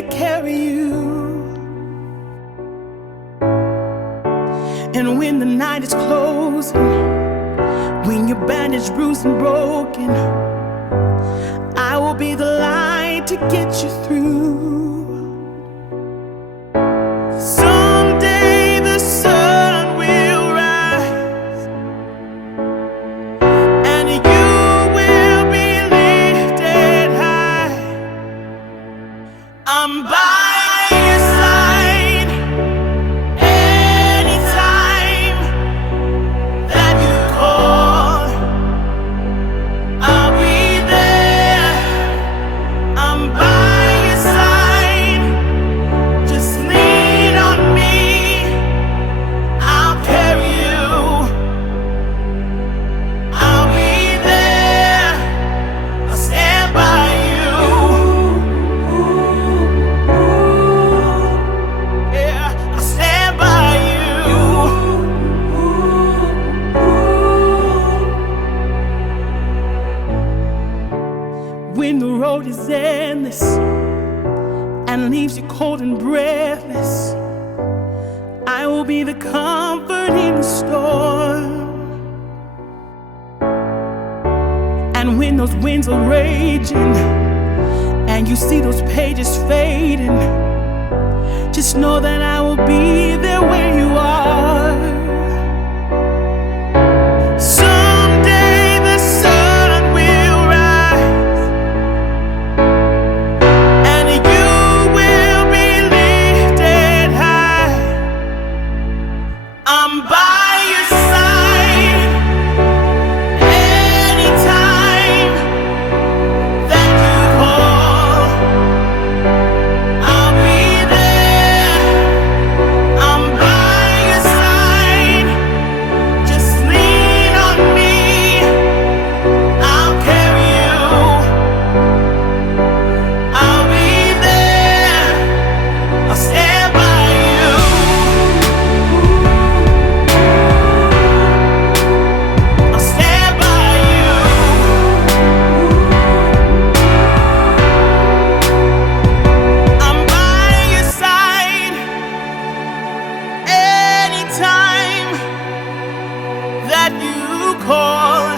to carry you. And when the night is closing, when you're bandaged, bruised, and broken, I will be the light to get you through. Someday the sun will rise, and you will be lifted high. I'm by your side anytime that you call. I'll be there. I'm by your side. Just lean on me. I'll carry you. I'll be there. I'll stand by you. Yeah, I'll stand by you. When the road is endless and leaves you cold and breathless, I will be the comfort in the storm. And when those winds are raging and you see those pages fading, just know that I will be there where you are. Someday the sun will rise, and you will be lifted high. I'm by your side anytime that you call. I'll be there. I'm by your side. Just lean on me. I'll carry you. I'll be there. I'll stand by you. I'll stand by you. I'm by your side anytime that you call.